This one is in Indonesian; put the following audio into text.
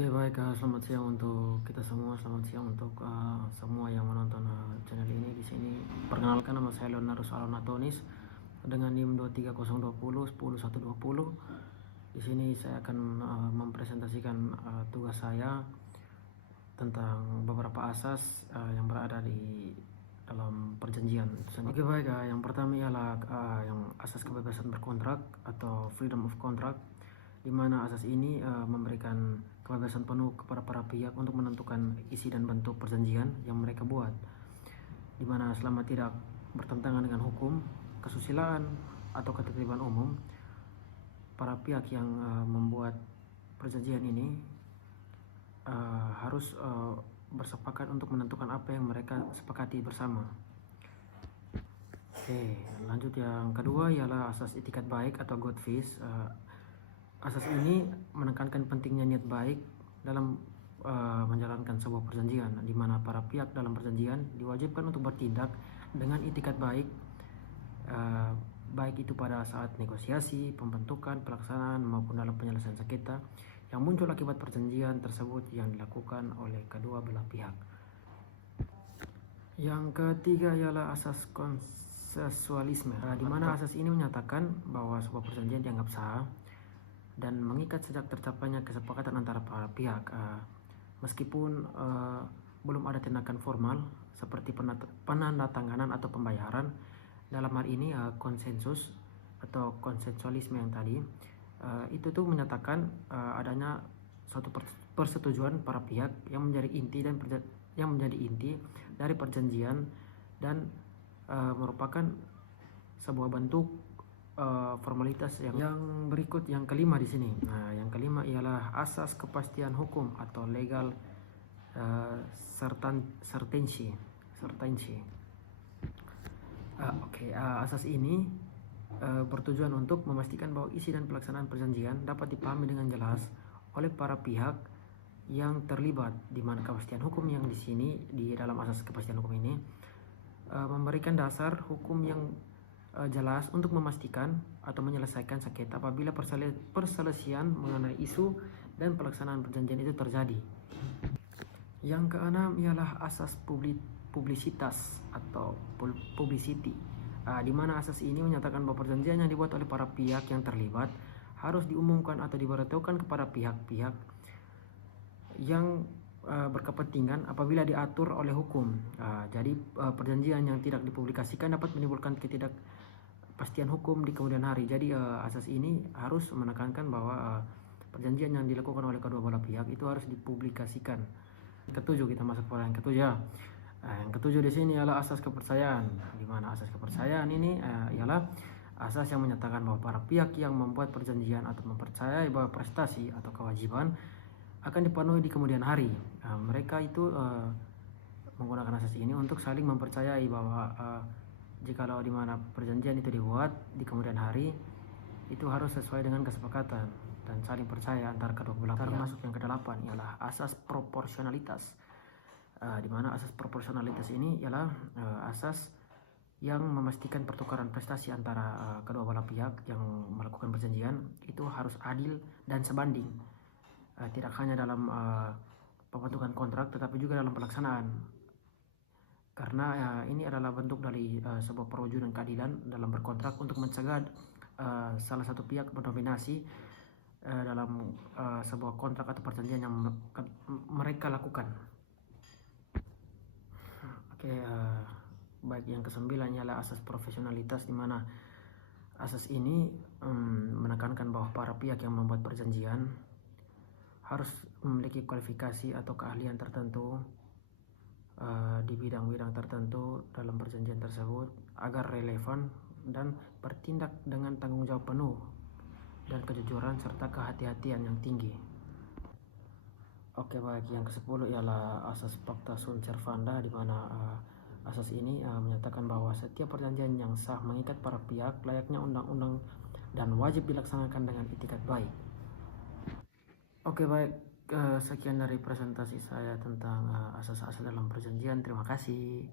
Oke baik, selamat siang untuk kita semua, selamat siang untuk semua yang menonton channel ini. Di sini perkenalkan, nama saya Leonardo Alonatonis dengan NIM 23120 Di sini saya akan mempresentasikan tugas saya tentang beberapa asas yang berada di dalam perjanjian. Oke baik, yang pertama ialah yang asas kebebasan berkontrak atau freedom of contract, di mana asas ini memberikan kebebasan penuh kepada para pihak untuk menentukan isi dan bentuk perjanjian yang mereka buat, di mana selama tidak bertentangan dengan hukum, kesusilaan, atau ketertiban umum, para pihak yang membuat perjanjian ini harus bersepakat untuk menentukan apa yang mereka sepakati bersama. Oke, lanjut. Yang kedua ialah asas itikat baik atau good faith. Asas ini menekankan pentingnya niat baik dalam menjalankan sebuah perjanjian, di mana para pihak dalam perjanjian diwajibkan untuk bertindak dengan itikat baik, baik itu pada saat negosiasi, pembentukan, pelaksanaan, maupun dalam penyelesaian sengketa yang muncul akibat perjanjian tersebut yang dilakukan oleh kedua belah pihak. Yang ketiga ialah asas konsensualisme, di mana asas ini menyatakan bahwa sebuah perjanjian dianggap sah dan mengikat sejak tercapainya kesepakatan antara para pihak, meskipun belum ada tindakan formal seperti penandatanganan atau pembayaran. Dalam hal ini konsensus atau konsensualisme yang tadi itu tuh menyatakan adanya suatu persetujuan para pihak yang menjadi inti dari perjanjian dan merupakan sebuah bentuk formalitas yang berikut. Yang kelima di sini. Yang kelima ialah asas kepastian hukum atau legal certainty. Asas ini bertujuan untuk memastikan bahwa isi dan pelaksanaan perjanjian dapat dipahami dengan jelas oleh para pihak yang terlibat, di mana kepastian hukum yang di sini di dalam asas kepastian hukum ini memberikan dasar hukum yang jelas untuk memastikan atau menyelesaikan sengketa apabila perselisihan mengenai isu dan pelaksanaan perjanjian itu terjadi. Yang keenam ialah asas publisitas atau publicity, di mana asas ini menyatakan bahwa perjanjian yang dibuat oleh para pihak yang terlibat harus diumumkan atau diberitahukan kepada pihak-pihak yang berkepentingan apabila diatur oleh hukum. Jadi perjanjian yang tidak dipublikasikan dapat menimbulkan ketidakpastian hukum di kemudian hari. Jadi asas ini harus menekankan bahwa perjanjian yang dilakukan oleh kedua belah pihak itu harus dipublikasikan. Ketujuh, kita masuk pada yang ketujuh. Yang ketujuh di sini ialah asas kepercayaan, di mana asas kepercayaan ini ialah asas yang menyatakan bahwa para pihak yang membuat perjanjian atau mempercayai bahwa prestasi atau kewajiban akan dipenuhi di kemudian hari. Mereka itu menggunakan asas ini untuk saling mempercayai bahwa jikalau di mana perjanjian itu dibuat di kemudian hari itu harus sesuai dengan kesepakatan dan saling percaya antara kedua belah pihak. Termasuk yang kedelapan ialah asas proporsionalitas, di mana asas proporsionalitas ini ialah asas yang memastikan pertukaran prestasi antara kedua belah pihak yang melakukan perjanjian itu harus adil dan sebanding, tidak hanya dalam pembentukan kontrak tetapi juga dalam pelaksanaan, karena ini adalah bentuk dari sebuah perwujudan keadilan dalam berkontrak untuk mencegah salah satu pihak mendominasi dalam sebuah kontrak atau perjanjian yang mereka lakukan. Baik, yang kesembilan ialah asas profesionalitas, di mana asas ini menekankan bahwa para pihak yang membuat perjanjian harus memiliki kualifikasi atau keahlian tertentu di bidang-bidang tertentu dalam perjanjian tersebut agar relevan dan bertindak dengan tanggung jawab penuh dan kejujuran serta kehati-hatian yang tinggi. Baik, yang ke-10 ialah asas pacta sunt servanda, di mana asas ini menyatakan bahwa setiap perjanjian yang sah mengikat para pihak layaknya undang-undang dan wajib dilaksanakan dengan itikat baik. Baik, sekian dari presentasi saya tentang asas-asas dalam perjanjian. Terima kasih.